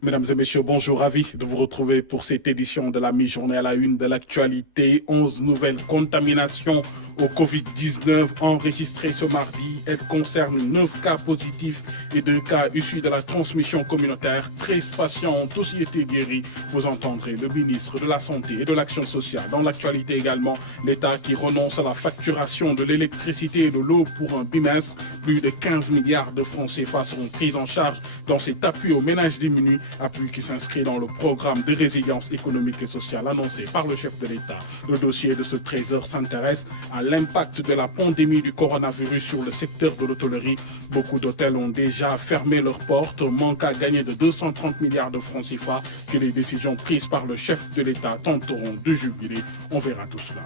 Mesdames et messieurs, bonjour, ravi de vous retrouver pour cette édition de la mi-journée à la une de l'actualité. 11 nouvelles contaminations au Covid-19 enregistrées ce mardi. Elles concernent 9 cas positifs et 2 cas issus de la transmission communautaire. 13 patients ont aussi été guéris. Vous entendrez le ministre de la Santé et de l'Action sociale. Dans l'actualité également, l'État qui renonce à la facturation de l'électricité et de l'eau pour un bimestre. Plus de 15 milliards de francs CFA seront pris en charge dans cet appui aux ménages démunis. Appui qui s'inscrit dans le programme de résilience économique et sociale annoncé par le chef de l'État. Le dossier de ce trésor s'intéresse à l'impact de la pandémie du coronavirus sur le secteur de l'hôtellerie. Beaucoup d'hôtels ont déjà fermé leurs portes. Manque à gagner de 230 milliards de francs CFA que les décisions prises par le chef de l'État tenteront de juguler. On verra tout cela.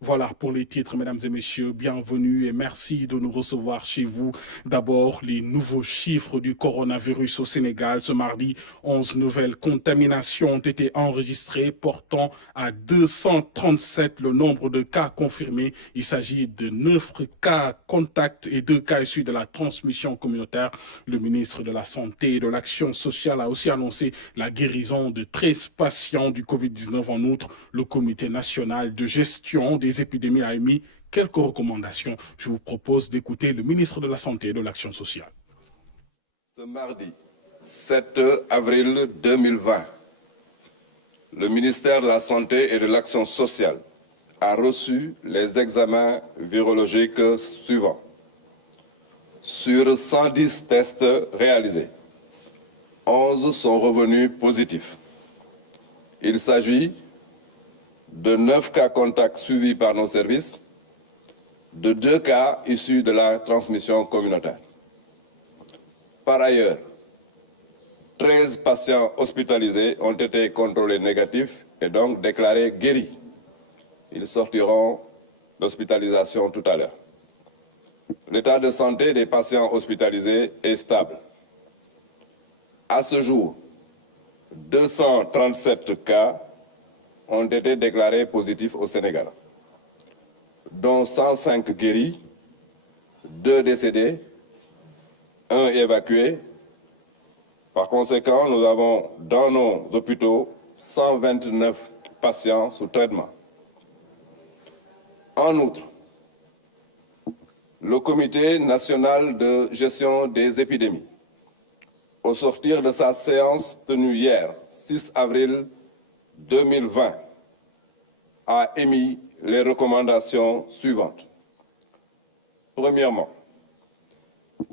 Voilà pour les titres, mesdames et messieurs, bienvenue et merci de nous recevoir chez vous. D'abord, les nouveaux chiffres du coronavirus au Sénégal. Ce mardi, 11 nouvelles contaminations ont été enregistrées, portant à 237 le nombre de cas confirmés. Il s'agit de 9 cas contacts et 2 cas issus de la transmission communautaire. Le ministre de la Santé et de l'Action sociale a aussi annoncé la guérison de 13 patients du Covid-19. En outre, le Comité national de gestion des épidémies a émis quelques recommandations. Je vous propose d'écouter le ministre de la Santé et de l'Action sociale. Ce mardi 7 avril 2020, le ministère de la Santé et de l'Action sociale a reçu les examens virologiques suivants. Sur 110 tests réalisés, 11 sont revenus positifs. Il s'agit de 9 cas contacts suivis par nos services, de 2 cas issus de la transmission communautaire. Par ailleurs, 13 patients hospitalisés ont été contrôlés négatifs et donc déclarés guéris. Ils sortiront d'hospitalisation tout à l'heure. L'état de santé des patients hospitalisés est stable. À ce jour, 237 cas ont été déclarés positifs au Sénégal, dont 105 guéris, 2 décédés, 1 évacué. Par conséquent, nous avons dans nos hôpitaux 129 patients sous traitement. En outre, le Comité national de gestion des épidémies, au sortir de sa séance tenue hier, 6 avril 2020, a émis les recommandations suivantes. Premièrement,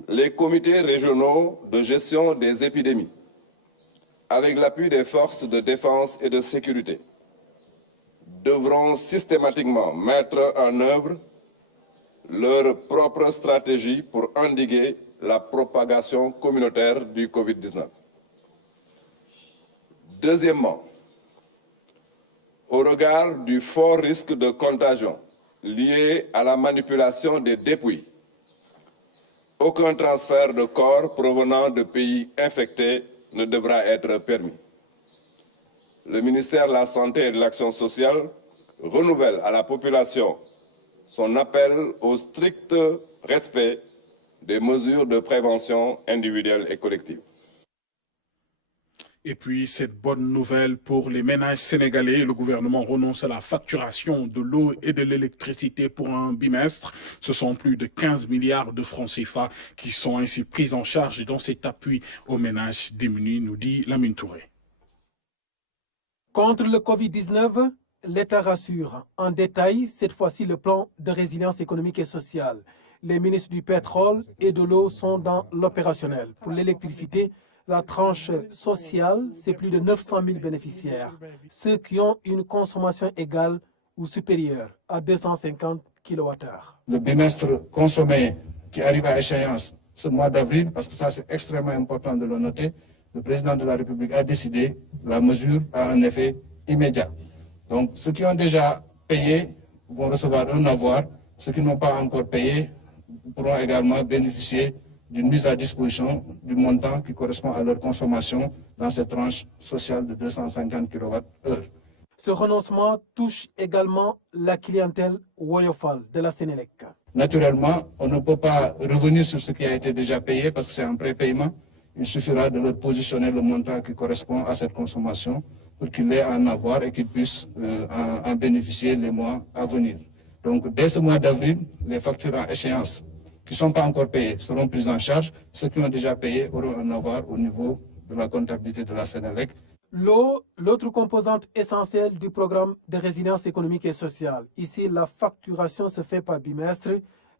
les comités régionaux de gestion des épidémies, avec l'appui des forces de défense et de sécurité, devront systématiquement mettre en œuvre leur propre stratégie pour endiguer la propagation communautaire du Covid-19. Deuxièmement, au regard du fort risque de contagion lié à la manipulation des dépouilles, aucun transfert de corps provenant de pays infectés ne devra être permis. Le ministère de la Santé et de l'Action sociale renouvelle à la population son appel au strict respect des mesures de prévention individuelle et collective. Et puis, cette bonne nouvelle pour les ménages sénégalais, le gouvernement renonce à la facturation de l'eau et de l'électricité pour un bimestre. Ce sont plus de 15 milliards de francs CFA qui sont ainsi pris en charge dans cet appui aux ménages démunis, nous dit Lamine Touré. Contre le Covid-19, l'État rassure en détail cette fois-ci le plan de résilience économique et sociale. Les ministres du pétrole et de l'eau sont dans l'opérationnel. Pour l'électricité, la tranche sociale, c'est plus de 900 000 bénéficiaires, ceux qui ont une consommation égale ou supérieure à 250 kWh. Le bimestre consommé qui arrive à échéance ce mois d'avril, parce que ça c'est extrêmement important de le noter, le président de la République a décidé, la mesure a un effet immédiat. Donc ceux qui ont déjà payé vont recevoir un avoir, ceux qui n'ont pas encore payé pourront également bénéficier d'une mise à disposition du montant qui correspond à leur consommation dans cette tranche sociale de 250 kWh. Ce renoncement touche également la clientèle Woyofal de la Sénélec. Naturellement, on ne peut pas revenir sur ce qui a été déjà payé parce que c'est un prépaiement. il suffira de leur positionner le montant qui correspond à cette consommation pour qu'ils aient à en avoir et qu'ils puissent en bénéficier les mois à venir. Donc, dès ce mois d'avril, les factures en échéance qui ne sont pas encore payées seront prises en charge. Ceux qui ont déjà payé auront un avoir au niveau de la comptabilité de la Sénélec. L'eau, l'autre composante essentielle du programme de résilience économique et sociale. Ici, la facturation se fait par bimestre.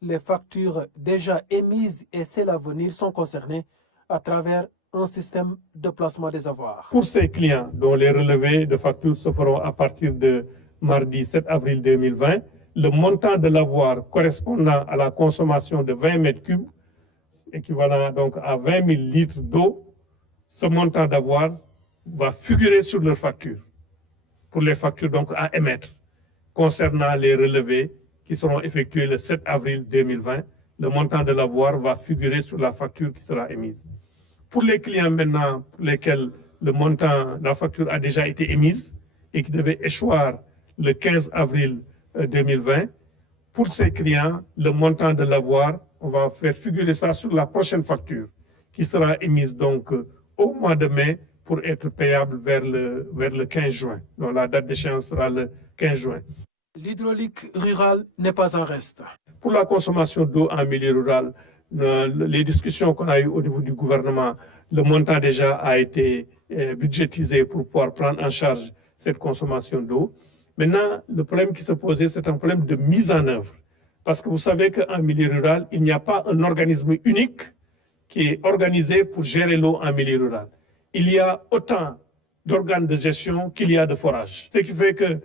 Les factures déjà émises et celles à venir sont concernées à travers un système de placement des avoirs. Pour ces clients dont les relevés de factures se feront à partir de mardi 7 avril 2020, le montant de l'avoir correspondant à la consommation de 20 mètres cubes, équivalent donc à 20 000 litres d'eau, ce montant d'avoir va figurer sur leur facture, pour les factures donc à émettre. Concernant les relevés qui seront effectués le 7 avril 2020, le montant de l'avoir va figurer sur la facture qui sera émise. Pour les clients maintenant pour lesquels le montant de la facture a déjà été émise et qui devait échoir le 15 avril 2020, pour ces clients, le montant de l'avoir, on va faire figurer ça sur la prochaine facture qui sera émise donc au mois de mai pour être payable vers le 15 juin. Donc la date d'échéance sera le 15 juin. L'hydraulique rurale n'est pas en reste. Pour la consommation d'eau en milieu rural, les discussions qu'on a eues au niveau du gouvernement, le montant déjà a été budgétisé pour pouvoir prendre en charge cette consommation d'eau. Maintenant, le problème qui se posait, c'est un problème de mise en œuvre. Parce que vous savez qu'en milieu rural, il n'y a pas un organisme unique qui est organisé pour gérer l'eau en milieu rural. Il y a autant d'organes de gestion qu'il y a de forages. Ce qui fait que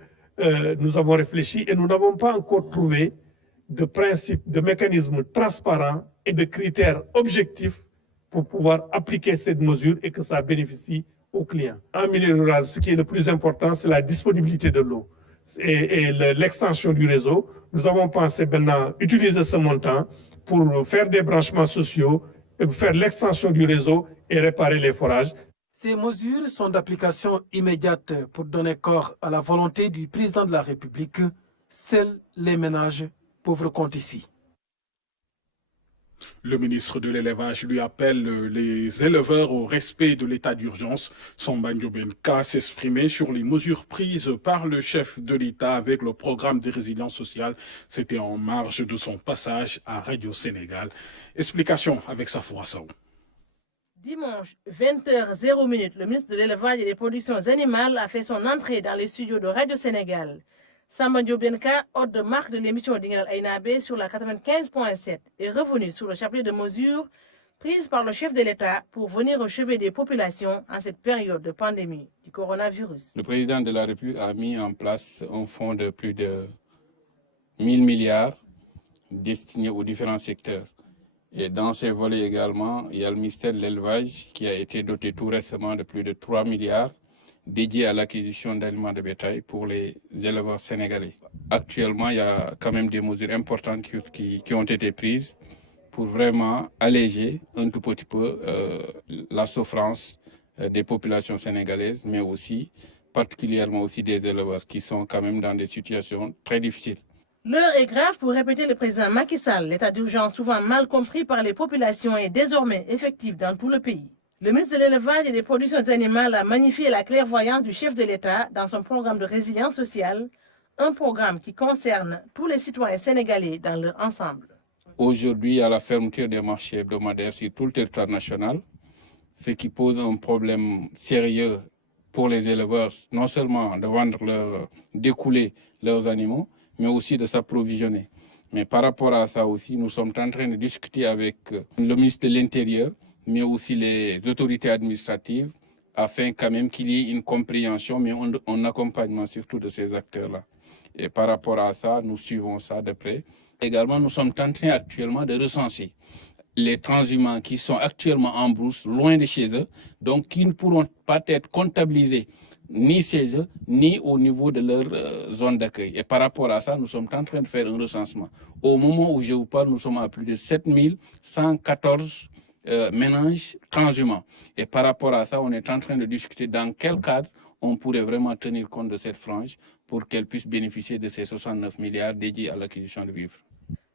nous avons réfléchi et nous n'avons pas encore trouvé de principes, de mécanismes transparents et de critères objectifs pour pouvoir appliquer cette mesure et que ça bénéficie aux clients. En milieu rural, ce qui est le plus important, c'est la disponibilité de l'eau et l'extension du réseau. Nous avons pensé maintenant utiliser ce montant pour faire des branchements sociaux, faire l'extension du réseau et réparer les forages. Ces mesures sont d'application immédiate pour donner corps à la volonté du président de la République. Seuls les ménages pauvres comptent ici. Le ministre de l'Élevage lui appelle les éleveurs au respect de l'état d'urgence. Samba Ndiobenka s'exprimait sur les mesures prises par le chef de l'État avec le programme de résilience sociale. C'était en marge de son passage à Radio Sénégal. Explication avec Safoura Sow. Dimanche, 20h00, le ministre de l'Élevage et des Productions animales a fait son entrée dans les studios de Radio Sénégal. Samba Ndiobenka, hôte de marque de l'émission d'Ingral Aïnabé sur la 95.7, est revenu sur le chapelet de mesures prises par le chef de l'État pour venir au chevet des populations en cette période de pandémie du coronavirus. Le président de la République a mis en place un fonds de plus de 1000 milliards destiné aux différents secteurs. Et dans ces volets également, il y a le ministère de l'Élevage qui a été doté tout récemment de plus de 3 milliards dédiés à l'acquisition d'aliments de bétail pour les éleveurs sénégalais. Actuellement, il y a quand même des mesures importantes qui ont été prises pour vraiment alléger un tout petit peu la souffrance des populations sénégalaises, mais aussi particulièrement aussi des éleveurs qui sont quand même dans des situations très difficiles. L'heure est grave pour répéter le président Macky Sall. L'état d'urgence, souvent mal compris par les populations, est désormais effectif dans tout le pays. Le ministre de l'Élevage et des Productions animales a magnifié la clairvoyance du chef de l'État dans son programme de résilience sociale, un programme qui concerne tous les citoyens sénégalais dans leur ensemble. Aujourd'hui, à la fermeture des marchés hebdomadaires sur tout le territoire national, ce qui pose un problème sérieux pour les éleveurs, non seulement de vendre d'écouler leurs animaux, mais aussi de s'approvisionner. Mais par rapport à ça aussi, nous sommes en train de discuter avec le ministre de l'Intérieur, mais aussi les autorités administratives, afin quand même qu'il y ait une compréhension, mais un accompagnement surtout de ces acteurs-là. Et par rapport à ça, nous suivons ça de près. Également, nous sommes en train actuellement de recenser les transhumants qui sont actuellement en brousse, loin de chez eux, donc qui ne pourront pas être comptabilisés ni chez eux, ni au niveau de leur zone d'accueil. Et par rapport à ça, nous sommes en train de faire un recensement. Au moment où je vous parle, nous sommes à plus de 7114 ménages transhumants. Et par rapport à ça, on est en train de discuter dans quel cadre on pourrait vraiment tenir compte de cette frange pour qu'elle puisse bénéficier de ces 69 milliards dédiés à l'acquisition de vivres.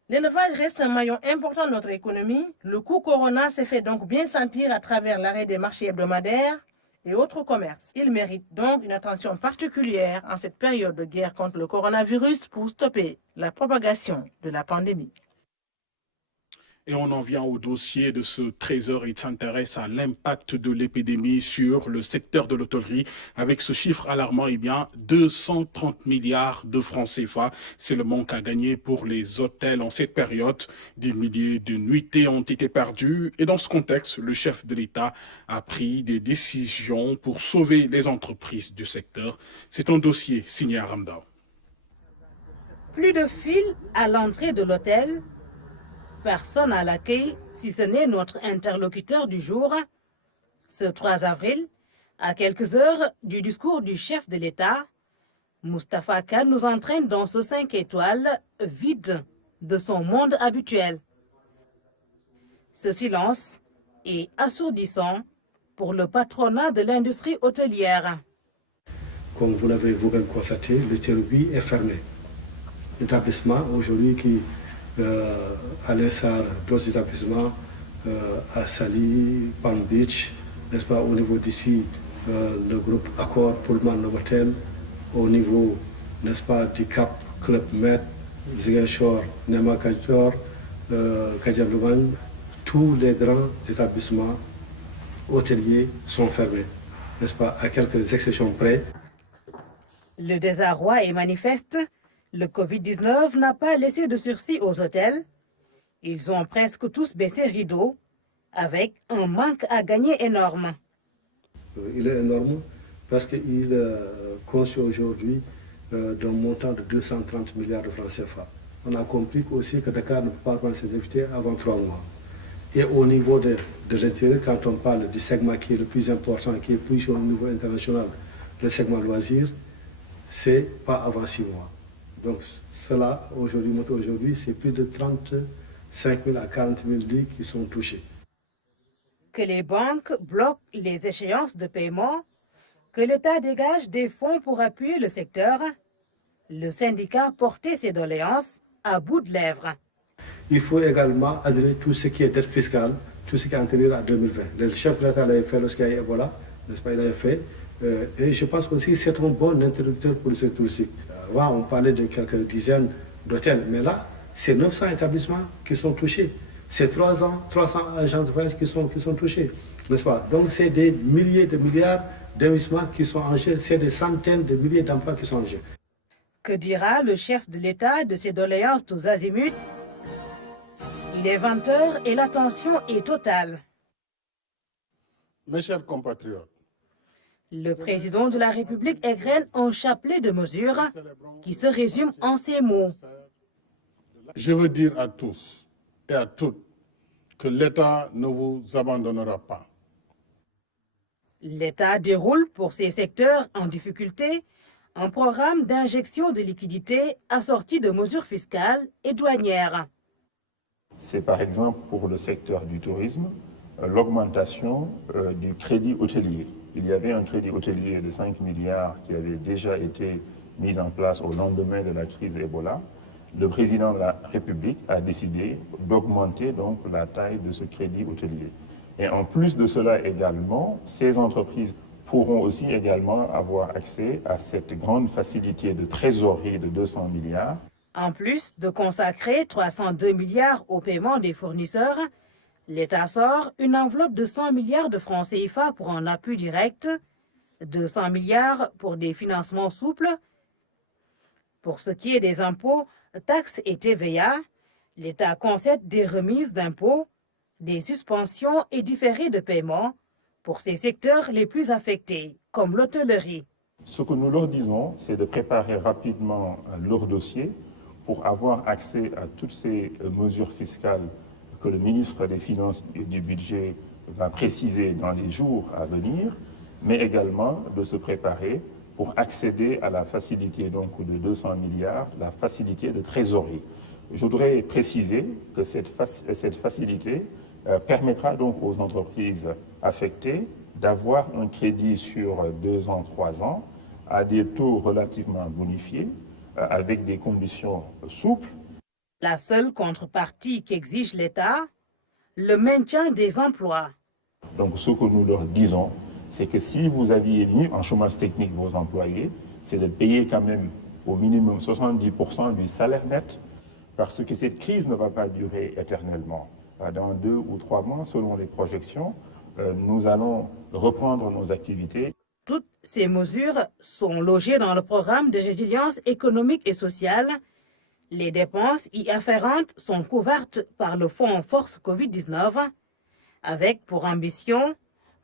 L'élevage reste un maillon important de notre économie. Le coût Corona s'est fait donc bien sentir à travers l'arrêt des marchés hebdomadaires et autres commerces. Il mérite donc une attention particulière en cette période de guerre contre le coronavirus pour stopper la propagation de la pandémie. Et on en vient au dossier de ce trésor. Il s'intéresse à l'impact de l'épidémie sur le secteur de l'hôtellerie. Avec ce chiffre alarmant, 230 milliards de francs CFA. C'est le manque à gagner pour les hôtels en cette période. Des milliers de nuitées ont été perdues. Et dans ce contexte, le chef de l'État a pris des décisions pour sauver les entreprises du secteur. C'est un dossier signé à Ramdao. Plus de fil à l'entrée de l'hôtel. Personne à l'accueil, si ce n'est notre interlocuteur du jour. Ce 3 avril, à quelques heures du discours du chef de l'État, Moustapha Kane nous entraîne dans ce 5 étoiles vide de son monde habituel. Ce silence est assourdissant pour le patronat de l'industrie hôtelière. Comme vous l'avez vous-même constaté, le Terrou-Bi est fermé. L'établissement aujourd'hui qui à l'instar d'autres établissements à Sali, Palm Beach, n'est-ce pas, au niveau d'ici, le groupe Accor, Pullman, Novotel, au niveau, n'est-ce pas, du Cap, Club Med, Ziguinchor, Nema Kajor, Kajablouman, tous les grands établissements hôteliers sont fermés, n'est-ce pas, à quelques exceptions près. Le désarroi est manifeste. Le Covid-19 n'a pas laissé de sursis aux hôtels. Ils ont presque tous baissé rideau, avec un manque à gagner énorme. Il est énorme parce qu'il est conçu aujourd'hui d'un montant de 230 milliards de francs CFA. On a compris aussi que Dakar ne peut pas prendre ses activités avant 3 mois. Et au niveau de l'intérieur, quand on parle du segment qui est le plus important, qui est plus au niveau international, le segment loisirs, c'est pas avant 6 mois. Donc cela, aujourd'hui, c'est plus de 35 000 à 40 000 lits qui sont touchés. Que les banques bloquent les échéances de paiement, que l'État dégage des fonds pour appuyer le secteur, le syndicat portait ses doléances à bout de lèvres. Il faut également adhérer tout ce qui est dette fiscale, tout ce qui est antérieur à 2020. Le chef de l'État l'avait fait lorsqu'il y a eu Ebola, n'est-ce pas, il l'avait fait. Et je pense aussi que c'est un bon interrupteur pour le secteur touristique. Avant, on parlait de quelques dizaines d'hôtels, mais là, c'est 900 établissements qui sont touchés. C'est 300 agents de presse qui sont touchés, n'est-ce pas? Donc, c'est des milliers de milliards d'investissements qui sont en jeu, c'est des centaines de milliers d'emplois qui sont en jeu. Que dira le chef de l'État de ces doléances tous azimuts? Il est 20h et la tension est totale. Mes chers compatriotes, le président de la République égrène un chapelet de mesures qui se résume en ces mots. Je veux dire à tous et à toutes que l'État ne vous abandonnera pas. L'État déroule pour ces secteurs en difficulté un programme d'injection de liquidités assorti de mesures fiscales et douanières. C'est par exemple pour le secteur du tourisme, l'augmentation du crédit hôtelier. Il y avait un crédit hôtelier de 5 milliards qui avait déjà été mis en place au lendemain de la crise Ebola. Le président de la République a décidé d'augmenter donc la taille de ce crédit hôtelier. Et en plus de cela également, ces entreprises pourront aussi également avoir accès à cette grande facilité de trésorerie de 200 milliards. En plus de consacrer 302 milliards au paiement des fournisseurs, l'État sort une enveloppe de 100 milliards de francs CFA pour un appui direct, 200 milliards pour des financements souples. Pour ce qui est des impôts, taxes et TVA, l'État concède des remises d'impôts, des suspensions et différés de paiement pour ces secteurs les plus affectés, comme l'hôtellerie. Ce que nous leur disons, c'est de préparer rapidement leur dossier pour avoir accès à toutes ces mesures fiscales que le ministre des Finances et du Budget va préciser dans les jours à venir, mais également de se préparer pour accéder à la facilité donc de 200 milliards, la facilité de trésorerie. Je voudrais préciser que cette facilité permettra donc aux entreprises affectées d'avoir un crédit sur 2 ans, 3 ans, à des taux relativement bonifiés, avec des conditions souples. La seule contrepartie qu'exige l'État, le maintien des emplois. Donc ce que nous leur disons, c'est que si vous aviez mis en chômage technique vos employés, c'est de payer quand même au minimum 70% du salaire net, parce que cette crise ne va pas durer éternellement. Dans 2 ou 3 mois, selon les projections, nous allons reprendre nos activités. Toutes ces mesures sont logées dans le programme de résilience économique et sociale. Les dépenses y afférentes sont couvertes par le Fonds Force Covid-19, avec pour ambition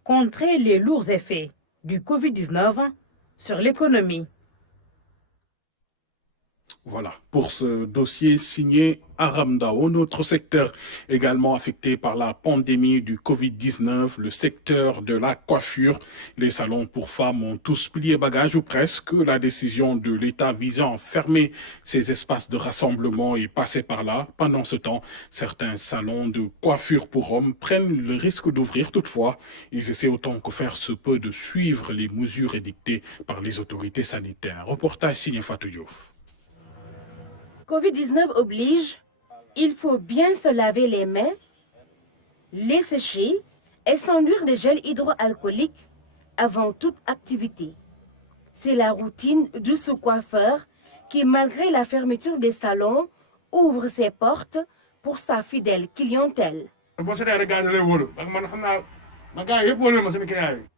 contrer les lourds effets du Covid-19 sur l'économie. Voilà, pour ce dossier signé Aramdao. Notre secteur également affecté par la pandémie du Covid-19, le secteur de la coiffure. Les salons pour femmes ont tous plié bagages ou presque. La décision de l'État visant à fermer ces espaces de rassemblement est passée par là. Pendant ce temps, certains salons de coiffure pour hommes prennent le risque d'ouvrir. Toutefois, ils essaient autant que faire se peut de suivre les mesures édictées par les autorités sanitaires. Reportage signé Fatou Diouf. Covid-19 oblige, il faut bien se laver les mains, les sécher et s'enduire de gel hydroalcoolique avant toute activité. C'est la routine de ce coiffeur qui, malgré la fermeture des salons, ouvre ses portes pour sa fidèle clientèle.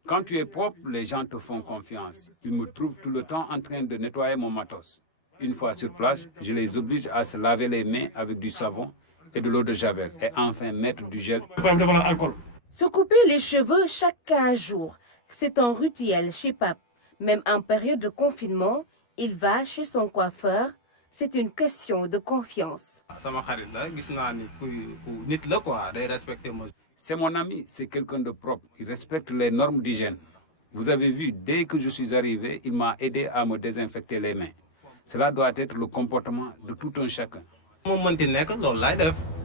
Quand tu es propre, les gens te font confiance. Ils me trouvent tout le temps en train de nettoyer mon matos. Une fois sur place, je les oblige à se laver les mains avec du savon et de l'eau de javel et enfin mettre du gel. Se couper les cheveux chaque 15 jours, c'est un rituel chez Pape. Même en période de confinement, il va chez son coiffeur. C'est une question de confiance. C'est mon ami, c'est quelqu'un de propre. Il respecte les normes d'hygiène. Vous avez vu, dès que je suis arrivé, il m'a aidé à me désinfecter les mains. Cela doit être le comportement de tout un chacun.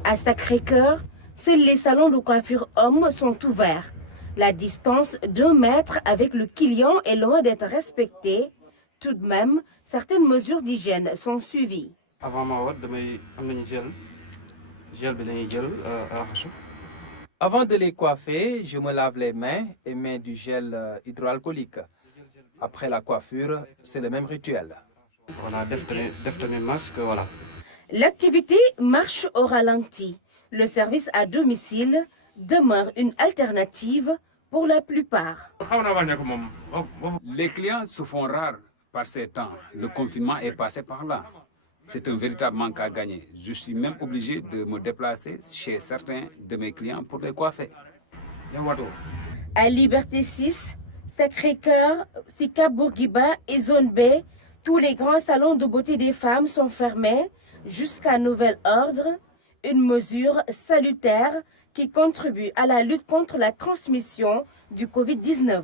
À Sacré-Cœur, seuls les salons de coiffure hommes sont ouverts. La distance d'1 mètre avec le client est loin d'être respectée. Tout de même, certaines mesures d'hygiène sont suivies. Avant de les coiffer, je me lave les mains et mets du gel hydroalcoolique. Après la coiffure, c'est le même rituel. L'activité marche au ralenti. Le service à domicile demeure une alternative pour la plupart. Les clients se font rares par ces temps. Le confinement est passé par là. C'est un véritable manque à gagner. Je suis même obligé de me déplacer chez certains de mes clients pour les coiffer. À Liberté 6, Sacré-Cœur, Sicap Bourguiba et Zone B, tous les grands salons de beauté des femmes sont fermés jusqu'à nouvel ordre, une mesure salutaire qui contribue à la lutte contre la transmission du Covid-19.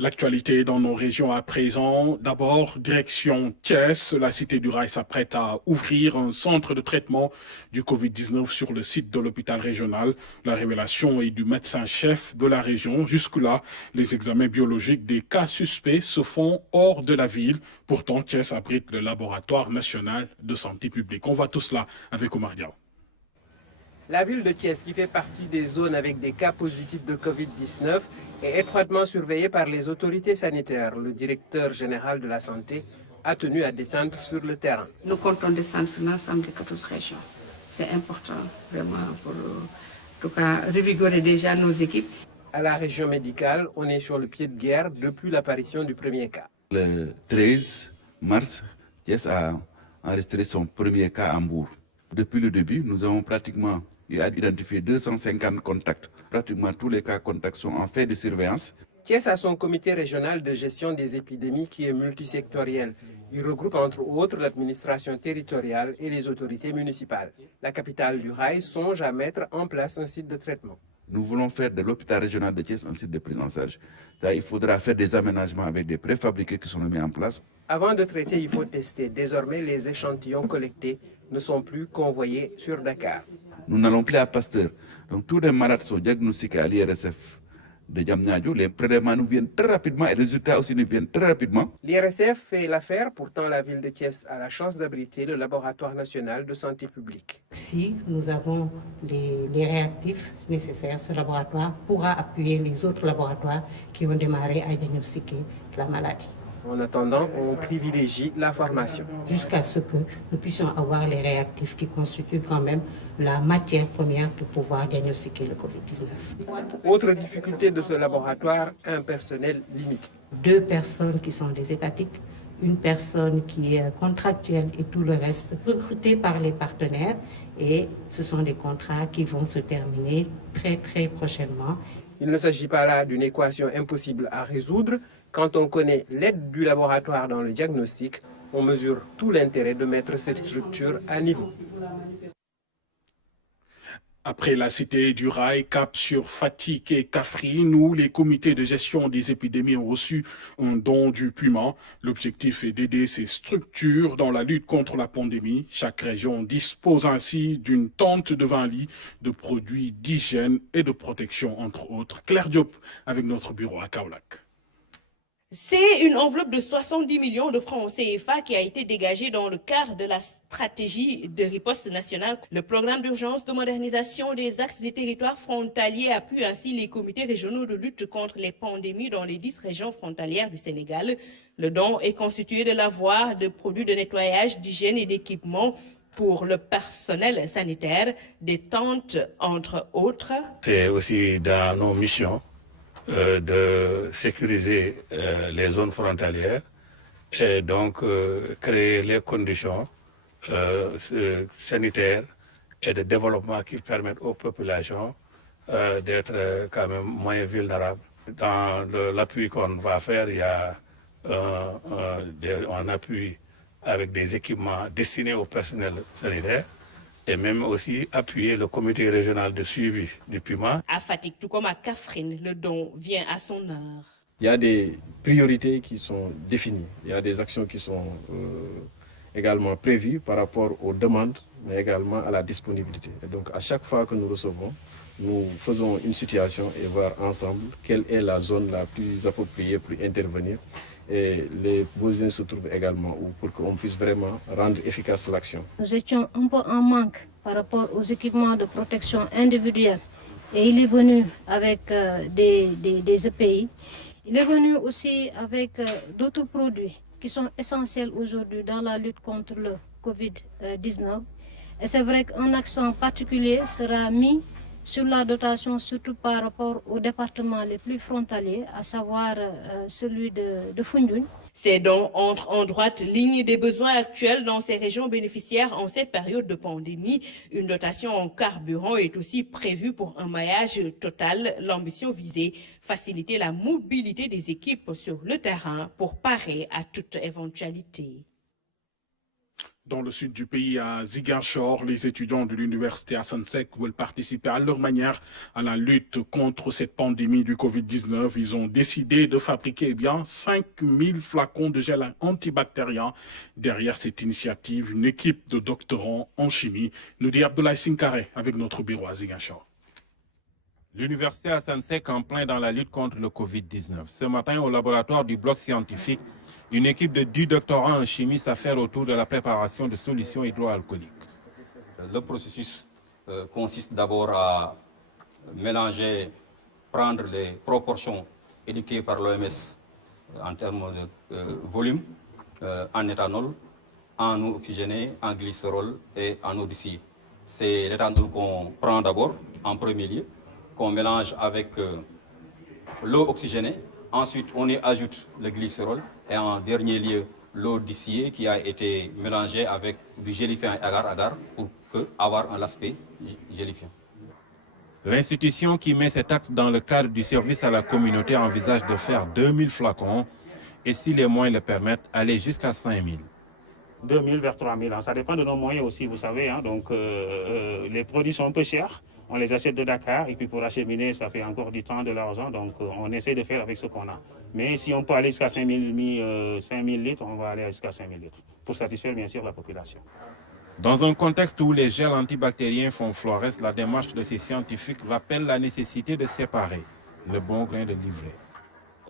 L'actualité dans nos régions à présent. D'abord, direction Thiès. La Cité du Rail s'apprête à ouvrir un centre de traitement du Covid-19 sur le site de l'hôpital régional. La révélation est du médecin-chef de la région. Jusque-là, les examens biologiques des cas suspects se font hors de la ville. Pourtant, Thiès abrite le laboratoire national de santé publique. On voit tout cela avec Omar Diaw. La ville de Thiès, qui fait partie des zones avec des cas positifs de Covid-19, est étroitement surveillée par les autorités sanitaires. Le directeur général de la santé a tenu à descendre sur le terrain. Nous comptons descendre sur l'ensemble des 14 régions. C'est important vraiment pour en tout cas, revigorer déjà nos équipes. À la région médicale, on est sur le pied de guerre depuis l'apparition du premier cas. Le 13 mars, Thiès a enregistré son premier cas à Mbour. Depuis le début, nous avons pratiquement identifié 250 contacts. Pratiquement tous les cas contacts sont en fait de surveillance. Thiès a son comité régional de gestion des épidémies qui est multisectoriel. Il regroupe entre autres l'administration territoriale et les autorités municipales. La capitale du rail songe à mettre en place un site de traitement. Nous voulons faire de l'hôpital régional de Thiès un site de prise en charge. Il faudra faire des aménagements avec des préfabriqués qui sont mis en place. Avant de traiter, il faut tester. Désormais, les échantillons collectés ne sont plus convoyés sur Dakar. Nous n'allons plus à Pasteur. Donc tous les malades sont diagnostiqués à l'IRSF de Diamniadio, les prélèvements nous viennent très rapidement et les résultats aussi nous viennent très rapidement. L'IRSF fait l'affaire, pourtant la ville de Thiès a la chance d'abriter le laboratoire national de santé publique. Si nous avons les réactifs nécessaires, ce laboratoire pourra appuyer les autres laboratoires qui ont démarré à diagnostiquer la maladie. En attendant, on privilégie la formation. Jusqu'à ce que nous puissions avoir les réactifs qui constituent quand même la matière première pour pouvoir diagnostiquer le Covid-19. Autre difficulté de ce laboratoire, un personnel limité. 2 personnes qui sont des étatiques, une personne qui est contractuelle et tout le reste recruté par les partenaires. Et ce sont des contrats qui vont se terminer très prochainement. Il ne s'agit pas là d'une équation impossible à résoudre. Quand on connaît l'aide du laboratoire dans le diagnostic, on mesure tout l'intérêt de mettre cette structure à niveau. Après la cité du rail, cap sur Fatick et Kaffrine, où les comités de gestion des épidémies ont reçu un don du Puma. L'objectif est d'aider ces structures dans la lutte contre la pandémie. Chaque région dispose ainsi d'une tente de 20 lits, de produits d'hygiène et de protection, entre autres. Claire Diop, avec notre bureau à Kaolack. C'est une enveloppe de 70 millions de francs CFA qui a été dégagée dans le cadre de la stratégie de riposte nationale. Le programme d'urgence de modernisation des axes des territoires frontaliers appuie ainsi les comités régionaux de lutte contre les pandémies dans les 10 régions frontalières du Sénégal. Le don est constitué de l'avoir de produits de nettoyage, d'hygiène et d'équipements pour le personnel sanitaire, des tentes entre autres. C'est aussi dans nos missions de sécuriser les zones frontalières et donc créer les conditions sanitaires et de développement qui permettent aux populations d'être quand même moins vulnérables. Dans l'appui qu'on va faire, il y a un appui avec des équipements destinés au personnel sanitaire, et même aussi appuyer le comité régional de suivi du Puma. À Fatick, tout comme à Kaffrine, le don vient à son heure. Il y a des priorités qui sont définies, il y a des actions qui sont également prévues par rapport aux demandes, mais également à la disponibilité. Et donc à chaque fois que nous recevons, nous faisons une situation et voir ensemble quelle est la zone la plus appropriée pour intervenir. Et les besoins se trouvent également où pour qu'on puisse vraiment rendre efficace l'action. Nous étions un peu en manque par rapport aux équipements de protection individuelle et il est venu avec des EPI. Il est venu aussi avec d'autres produits qui sont essentiels aujourd'hui dans la lutte contre le Covid-19. Et c'est vrai qu'un accent particulier sera mis sur la dotation, surtout par rapport aux départements les plus frontaliers, à savoir celui de Foundiougne. Ces dons entrent en droite ligne des besoins actuels dans ces régions bénéficiaires en cette période de pandémie. Une dotation en carburant est aussi prévue pour un maillage total. L'ambition visée, faciliter la mobilité des équipes sur le terrain pour parer à toute éventualité. Dans le sud du pays, à Ziguinchor, les étudiants de l'université Assane Seck veulent participer à leur manière à la lutte contre cette pandémie du Covid-19. Ils ont décidé de fabriquer 5000 flacons de gel antibactérien. Derrière cette initiative, une équipe de doctorants en chimie, nous dit Abdoulaye Sinkare avec notre bureau à Ziguinchor. L'université Assane Seck en plein dans la lutte contre le Covid-19. Ce matin, au laboratoire du bloc scientifique, une équipe de 10 doctorants en chimie s'affaire autour de la préparation de solutions hydroalcooliques. Le processus consiste d'abord à mélanger, prendre les proportions édictées par l'OMS en termes de volume, en éthanol, en eau oxygénée, en glycérol et en eau dissillée. C'est l'éthanol qu'on prend d'abord en premier lieu, qu'on mélange avec l'eau oxygénée. Ensuite, on y ajoute le glycérol et en dernier lieu, l'eau distillée qui a été mélangée avec du gélifiant agar-agar pour avoir un aspect gélifiant. L'institution qui met cet acte dans le cadre du service à la communauté envisage de faire 2000 flacons et si les moyens le permettent, aller jusqu'à 5000. 2000 vers 3000, ça dépend de nos moyens aussi, vous savez. Donc les produits sont un peu chers. On les achète de Dakar et puis pour acheminer, ça fait encore du temps, de l'argent. Donc on essaie de faire avec ce qu'on a. Mais si on peut aller jusqu'à 5000 litres, on va aller jusqu'à 5000 litres pour satisfaire bien sûr la population. Dans un contexte où les gels antibactériens font florès, la démarche de ces scientifiques rappelle la nécessité de séparer le bon grain de livret.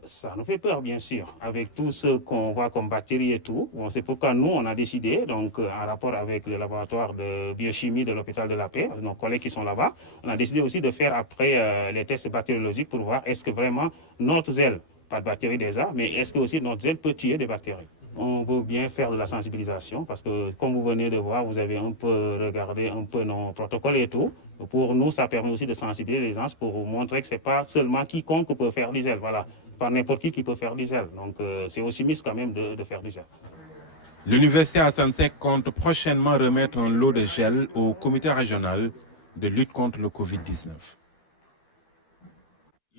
Ça nous fait peur, bien sûr, avec tout ce qu'on voit comme bactéries et tout. Bon, c'est pourquoi nous, on a décidé, donc en rapport avec le laboratoire de biochimie de l'hôpital de la Paix, nos collègues qui sont là-bas, on a décidé aussi de faire après les tests bactériologiques pour voir est-ce que vraiment notre zèle, pas de bactéries déjà, mais est-ce que aussi notre zèle peut tuer des bactéries. On veut bien faire de la sensibilisation parce que, comme vous venez de voir, vous avez un peu regardé un peu nos protocoles et tout. Pour nous, ça permet aussi de sensibiliser les gens pour montrer que ce n'est pas seulement quiconque peut faire du gel. Voilà, pas n'importe qui peut faire du gel. Donc, c'est aussi mieux quand même de faire du gel. L'Université Hassan Sek compte prochainement remettre un lot de gel au comité régional de lutte contre le Covid-19.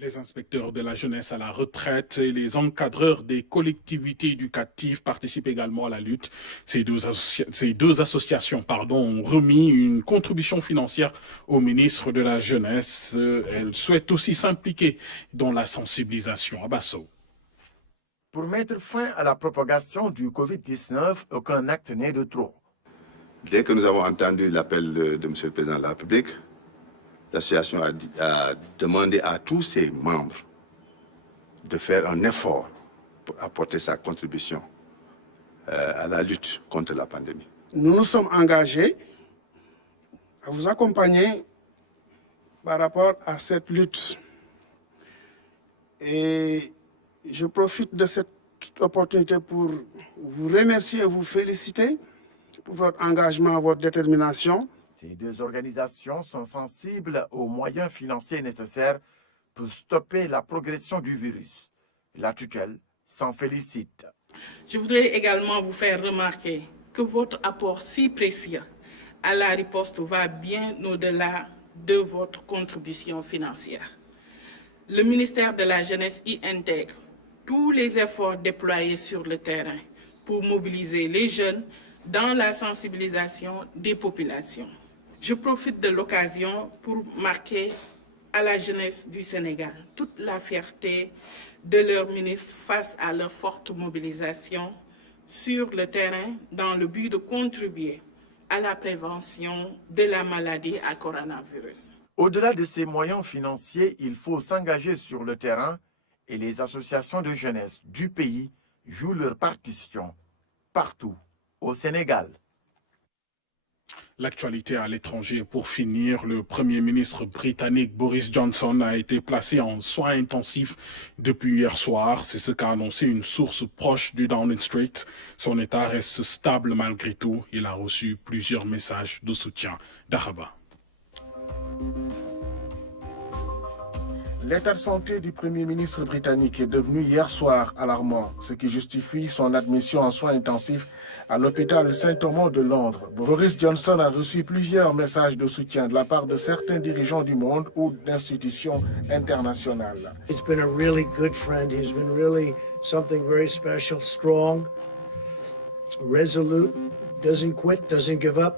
Les inspecteurs de la jeunesse à la retraite et les encadreurs des collectivités éducatives participent également à la lutte. Ces deux associations ont remis une contribution financière au ministre de la Jeunesse. Elles souhaitent aussi s'impliquer dans la sensibilisation. À Basso. Pour mettre fin à la propagation du Covid-19, aucun acte n'est de trop. Dès que nous avons entendu l'appel de M. le Président de la République, l'association a demandé à tous ses membres de faire un effort pour apporter sa contribution à la lutte contre la pandémie. Nous nous sommes engagés à vous accompagner par rapport à cette lutte. Et je profite de cette opportunité pour vous remercier et vous féliciter pour votre engagement, votre détermination. Ces deux organisations sont sensibles aux moyens financiers nécessaires pour stopper la progression du virus. La tutelle s'en félicite. Je voudrais également vous faire remarquer que votre apport si précieux à la riposte va bien au-delà de votre contribution financière. Le ministère de la Jeunesse y intègre tous les efforts déployés sur le terrain pour mobiliser les jeunes dans la sensibilisation des populations. Je profite de l'occasion pour marquer à la jeunesse du Sénégal toute la fierté de leur ministre face à leur forte mobilisation sur le terrain dans le but de contribuer à la prévention de la maladie à coronavirus. Au-delà de ces moyens financiers, il faut s'engager sur le terrain et les associations de jeunesse du pays jouent leur partition partout au Sénégal. L'actualité à l'étranger. Pour finir, le Premier ministre britannique Boris Johnson a été placé en soins intensifs depuis hier soir. C'est ce qu'a annoncé une source proche du Downing Street. Son état reste stable malgré tout. Il a reçu plusieurs messages de soutien. Daraba. L'état de santé du Premier ministre britannique est devenu hier soir alarmant, ce qui justifie son admission en soins intensifs à l'hôpital Saint-Thomas de Londres. Boris Johnson a reçu plusieurs messages de soutien de la part de certains dirigeants du monde ou d'institutions internationales. He's been a really good friend. He's been really something very special, strong, resolute, doesn't quit, doesn't give up.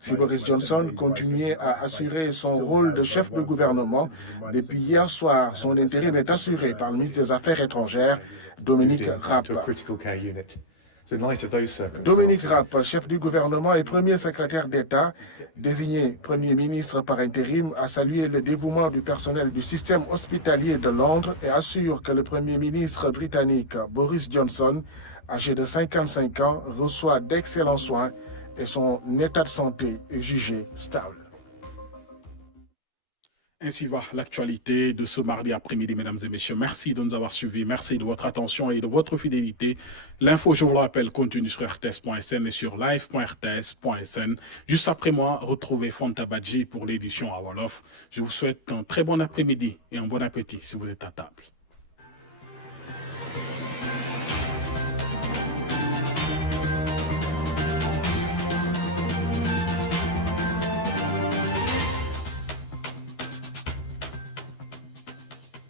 Si Boris Johnson continuait à assurer son rôle de chef de gouvernement, depuis hier soir, son intérim est assuré par le ministre des Affaires étrangères, Dominic Raab. Dominic Raab, chef du gouvernement et premier secrétaire d'État, désigné Premier ministre par intérim, a salué le dévouement du personnel du système hospitalier de Londres et assure que le Premier ministre britannique Boris Johnson, âgé de 55 ans, reçoit d'excellents soins et son état de santé est jugé stable. Ainsi va l'actualité de ce mardi après-midi, mesdames et messieurs. Merci de nous avoir suivis. Merci de votre attention et de votre fidélité. L'info, je vous le rappelle, continue sur rts.sn et sur live.rts.sn. Juste après moi, retrouvez Fanta Badji pour l'édition à Wolof. Je vous souhaite un très bon après-midi et un bon appétit si vous êtes à table.